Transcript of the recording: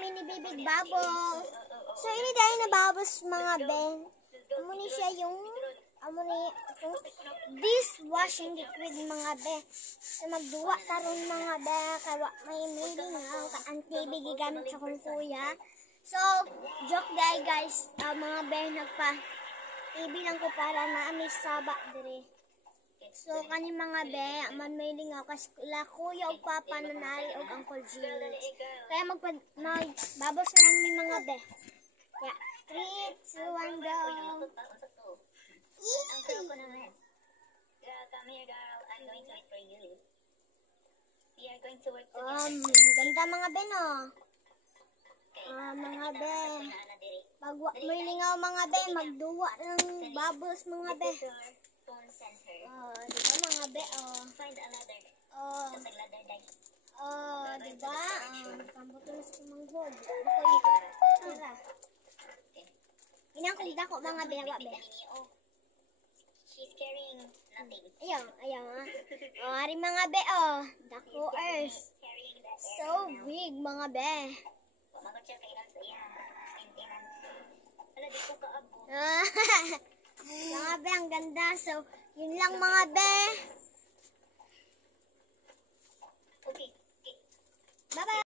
mini baby bubbles. So, ini dahil na bubbles mga ben. Amo ni siya yung dishwashing liquid mga be. So, magduwa taron mga be. Kaya may mailing nga ang TV gigamit sa kong kuya. So, joke dahil guys, mga be, nagpa-TV lang ko para na-amis saba dire. So, kani mga be, mailing ako kasi la kuya o papa nanay o Uncle Jules. Kaya magbabos na lang ni mga be. Kaya, 3, 2, 1, go! Ang girl ko naman. Girl, come here, girl. I'm going to wait for you. We are going to work together. Ganda mga be, no? Mga be. Pag merlingaw mga be, magduwa ng bubbles mga be. Phone sensor. Diba mga be, Find a ladder. Just like ladder dice. Diba? Pambuto na sa manghod. Tara. Inangkog dako mga be, wa be. She's carrying nothing. Ayaw. Hari mga be, dako earth. Carrying that So big mga be. Pamagot siya kailan sa iya. Maintenance. Wala, di ko kaabo. Mga be, ang ganda. So, yun lang mga be. Okay. Bye-bye.